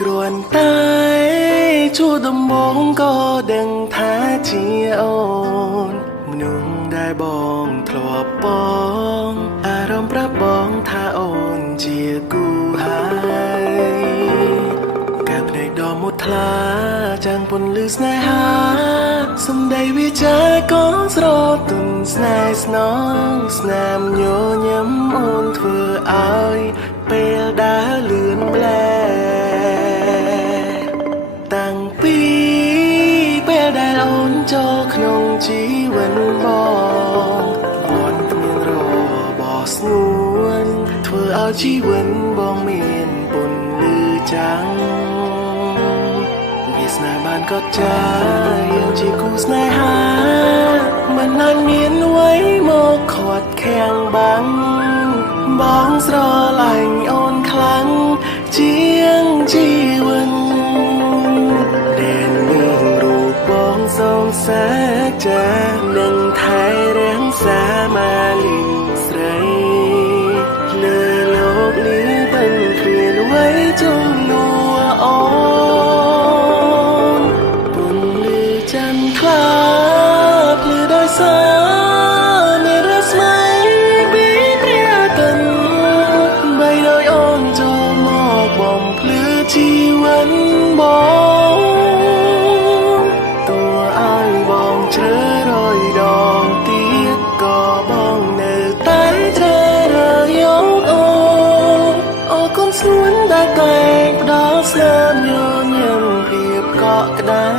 គ្រាន់តែជួដំបងក៏ដឹងថាជាអូនមនុស្សដែលបងធ្លាប់បងអារម្មណ៍ប្រាប់បងថាអូនជាគូហើយកាភ្នែកដ៏មុតថ្លាចាំងពន្លឺស្នេហាសំដីវាចាក៏ស្រទន់ស្នេហ៍ស្នងស្នាមញញឹមអូនធ្វើឲ្យពេលដើរលឿនម្លែតាំងពីពេលដែលអូនចូលក្នុងជីវិតបងវត្តគ្មានរបស់ស្ងួនធ្វើឲ្យជីវិតបងមានពន្លឺចាំងវាស្នេហ៍បានកត់ចាយើងជាគូស្នេហាមិនអាចមានអ្វីមកខាត់ខាំងបាំងបងស្រឡាញ់អូនខ្លាំងជាងជីវិតដែលមានរូបបងសងសាចានឹងថែរាំងសាមាលីស្រីលើលោកនេះមិនគ្មានអ្វីជំនួសអូនពន្លឺច័ន្ទថ្លាភ្លឺដោយសារមានរស្មីពីព្រះអាទិត្យបីដោយអូនចូលមកបំភ្លឺជីវិតបងទោះឲ្យបងជ្រើរយដងទៀតក៏បងនៅតែត្រូវយកអូនអរគុណស្នួនដែលតែងផ្ដល់ស្នាមញញឹមភាពកក់ក្ដៅ